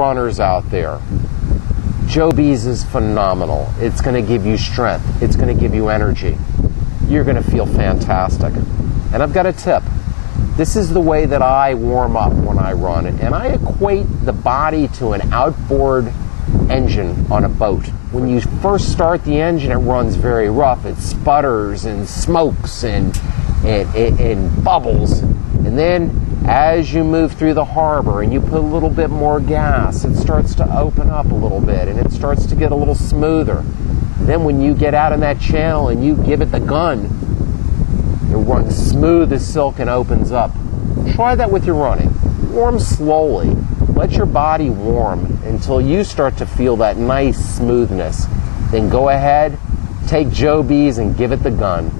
runners out there, JOEBEES is phenomenal. It's going to give you strength. It's going to give you energy. You're going to feel fantastic. And I've got a tip. This is the way that I warm up when I run, and I equate the body to an outboard engine on a boat. When you first start the engine, it runs very rough. It sputters and smokes and bubbles. And then as you move through the harbor and you put a little bit more gas, it starts to open up a little bit and it starts to get a little smoother. Then when you get out in that channel and you give it the gun, it runs smooth as silk and opens up. Try that with your running. Warm slowly. Let your body warm until you start to feel that nice smoothness. Then go ahead, take JOEBEES and give it the gun.